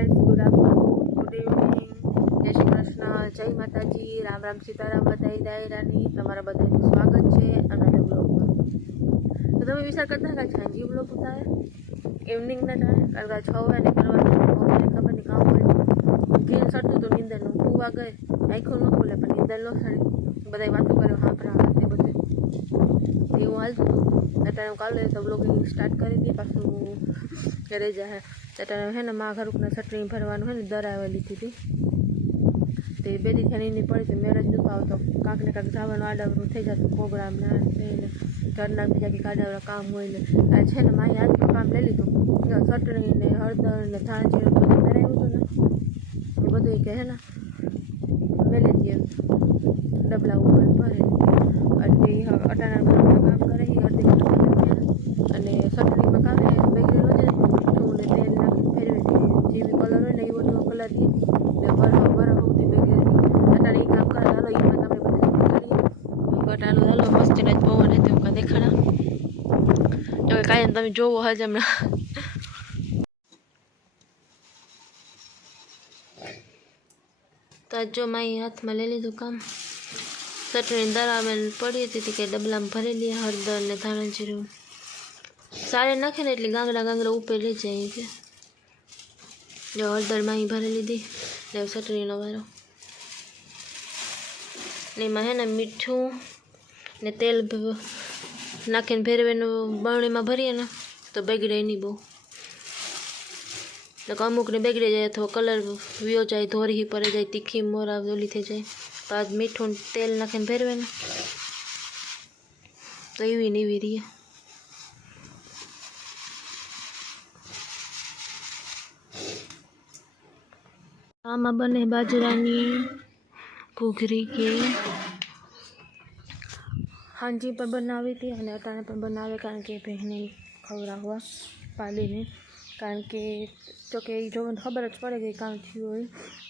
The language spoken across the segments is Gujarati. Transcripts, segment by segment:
Guys, good afternoon, good evening, જય શ્રી કૃષ્ણ, જય માતાજી, રામ રામ સીતારામ, બધાઈ દાયરાની તમારા બધાનું સ્વાગત છે અનધર બ્લોગમાં. તો તમે વિચાર કરતા કે સાંજી બ્લોગ ઉતારે ઇવનિંગ ના થાય, કારણ કે 6 વાગે કરવાનું ખબર નહીં કામ હોય. ઘેર સટતું તો નીંદરનું પૂવા ગઈ, આખું ન ખોલે પણ નીંદર ન સડે, બધા વાતો કરે હાફરા હાથે બધું એવું હાલતું હતું. અત્યારે હું કાલે તો બ્લોગિંગ સ્ટાર્ટ કરી દી, પાછું ઘરે જાય. અત્યારે હે ને મા ઘરકના ચટણી ભરવાનું હોય ને દરાવે લીધી હતી, તે બે દી થઈને પડી તો મેરેજ નહોતો આવતો, કાંક ને કાંક જવાનું આડાવરું થઈ જતું પ્રોગ્રામના ને ઘરના બીજા કંઈક આડાવરા કામ હોય ને. આ છે ને મારી આજનું કામ લઈ લીધું, ચટણી ને હળદર ને ધાણ જીરું બધું ધરાવ્યું હતું ને એ બધું કે હે ને મેલે દઈએ ડબલા ઉપર ભરે અડધી અટાણા કામ કરે અડધી અને ચટણીમાં કામે બેગડી રોજે મીઠું ને તેલ નાખીને ફેરવે જેવી કલર હોય ને એવો જેવો કલર દઈએ ને બરફ ઉઠી બેગડી અટાણે એ કામ કરે. હાલો એ પણ આપણે બધા કરીએ અટાણું હાલો મસ્ત ને પવન હતું કાં દેખાડા તો કાંઈ તમે જોવો હજ હમણાં. તો જો મારી હાથમાં લઈ લીધું કામ, ચટણી દરાવે પડી હતી કે ડબલામાં ભરેલી હળદર ને ધાણા જીરું સારે નાખે ને એટલે ગાંગડા ઉપર લઈ જાય છે. જો હળદરમાં અહીં ભરી લીધી ને ચટણીનો વારો ને એમાં હે ને મીઠું ને તેલ નાખીને ફેરવેનું બરણીમાં ભરીએ ને તો બગડે નહીં બહુ, એટલે અમુકને બગડી જાય અથવા કલર વ્યો જાય, ધોરી પડી જાય, તીખી મોરા ઓલી થઈ જાય. તો આજ મીઠું તેલ નાખીને ફેરવે ને તો એવી ને એવી રહીએ. આમાં બને બાજરાની ઘૂઘરી કે હાંજી પણ બનાવી હતી અને અટાણે પણ બનાવે, કારણ કે બહેને ખવડાવવા પાલીને, કારણ કે તો કે એ જોઈને ખબર જ પડે કે કામ થયું હોય.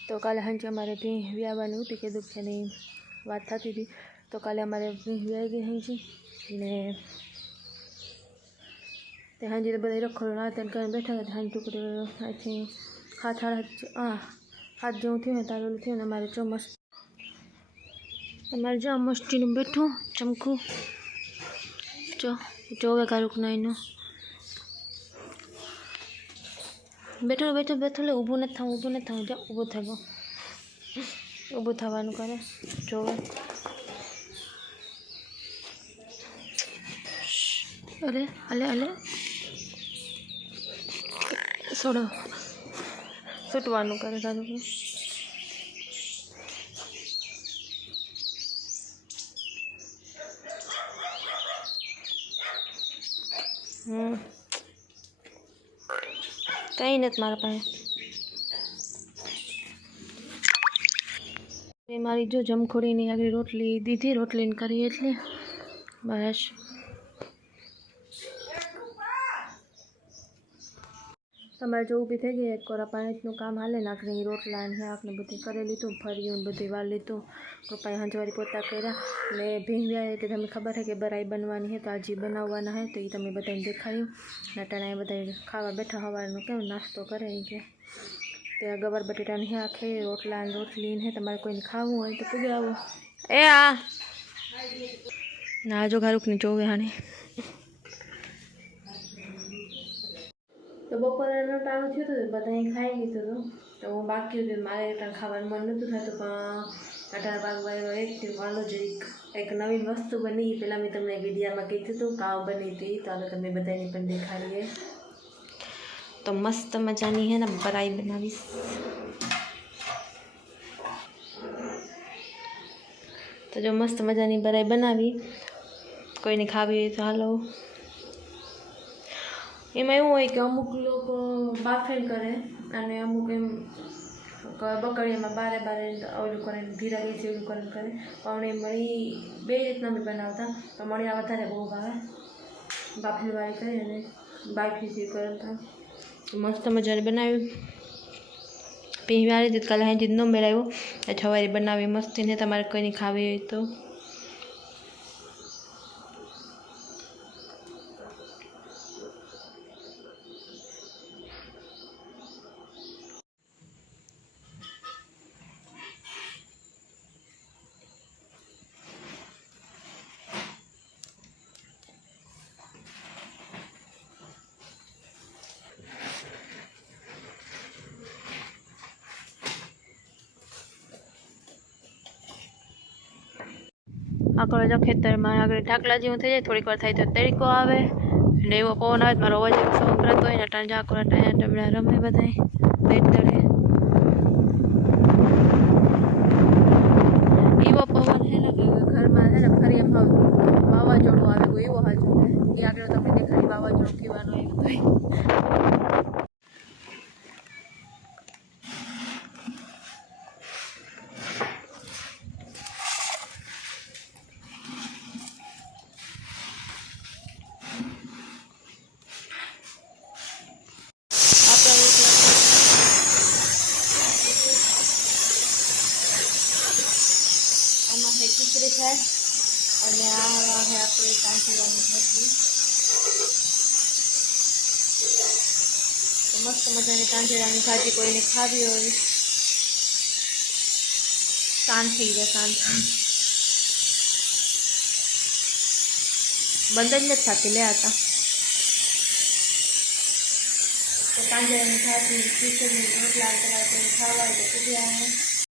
તો કાલે હાંજી અમારે ભીં વ્યાવાની હતી કે દુખ્યાની વાત થતી હતી, તો કાલે અમારે ભીં વ્યાઈ ગઈ હાંજી ને તે હાંજી તો બધા રખોડું નાતે કરીને બેઠા હતા. હાંજી ટુકડી આથી હાથ જેવું થયું ને તારું થયું ને અમારે ચોમસ અમારે જો મસ્તીનું બેઠું ચમકું જોવે કારુક નાઈનું બેઠું લે ઊભું નથી થવું જો ઊભું થવું ઊભું થવાનું કરે જોવે. અલે છોડો છૂટવાનું કરે કારુક. કંઈ નથી મારા પાસે. મારી જો જમખોડીની આગળ રોટલી દીધી, રોટલીને કરી એટલે બસ. તમારે જો ઊભી થઈ ગઈ કોરા પાણીનું કામ હાલે ને આખરે રોટલા ને શાકને બધું કરી લીધું, ફર્યું બધું વાર લીધું. પપ્પાએ હંજવારી પોતા કર્યા ને ભીંવ્યા એટલે તમને ખબર છે કે બરાઈ બનવાની છે, તો આજે બનાવવાના છે તો એ તમે બધાને દેખાડ્યું. નટાણા બધા ખાવા બેઠા સવારનો કેમ નાસ્તો કરે કે ત્યાં ગવાર બટેટાની શાક છે, રોટલા ને રોટલી ને તમારે કોઈને ખાવું હોય તો પૂગે આવો. એ આ ના જો ઘારુકને જોવે હાની તો બપોરેનું ટાણું થયું હતું, બધા ખાઈ લીધું હતું. તો હું બાકી હતું, મારે ત્યાં ખાવાનું મન નહોતું થતું, પણ 18 વાગ્યા એક થયું. હાલો જરીક એક નવીન વસ્તુ બની, પહેલાં મેં તમને વિડીયામાં કીધું હતું કાવ બની હતી, તો હવે તમને બધાને પણ દેખાડીએ. તો મસ્ત મજાની હે ને બરાઈ બનાવીશ. તો જો મસ્ત મજાની બરાઈ બનાવી, કોઈને ખાવી હોય તો હાલો. એમાં એવું હોય કે અમુક લોકો બાફેલ કરે અને અમુક એમ બકડીયામાં બારે ઓલું કરે ધીરા ગેસે ઓલું કરે પણ મળી બે રીતના બી બનાવતા. તો મળ્યા વધારે બહુ ભાવે, બાફેલવાળી કરી અને બાફી કરતા મસ્ત મજાની બનાવ્યું. પીવાળી હતી કાલે હાજી ન મેળવ્યું, છવારી બનાવી મસ્તી ને તમારે કોઈને ખાવી હોય તો. આગળ જો ખેતરમાં આગળ ઢાકલા જેવું થઈ જાય, થોડીક વાર થાય તો તડકો આવે ને એવો પવન આવે. મારો અવાજ એવો સંભળાતો હોય ને ટાણ ઝાકરા ટાયા ટબડા રમે બધાય પેટ તળે. એવો પવન છે ને કે ઘરમાં છે ને ફરી એમ વાવાઝોડું આવે એવો હાલ જોવે. એ આગળ તમને દેખાડી વાવાઝોડું કહેવાનું આવ્યું હોય. આમાં છે ખીચડી થાય અને આ છે આપણી કાંઠીવાની ભાજી. મસ્ત મજાની કાંઠીવાની ભાજી કોઈને ખાવી હોય શાંત થઈ જાય. શાંત બંધ જ નથી થતી લે હતા તો કાંઠીવાની ભાજી ખીચડી રોટલા તમારે ખાવા હોય તો કીધી આવે.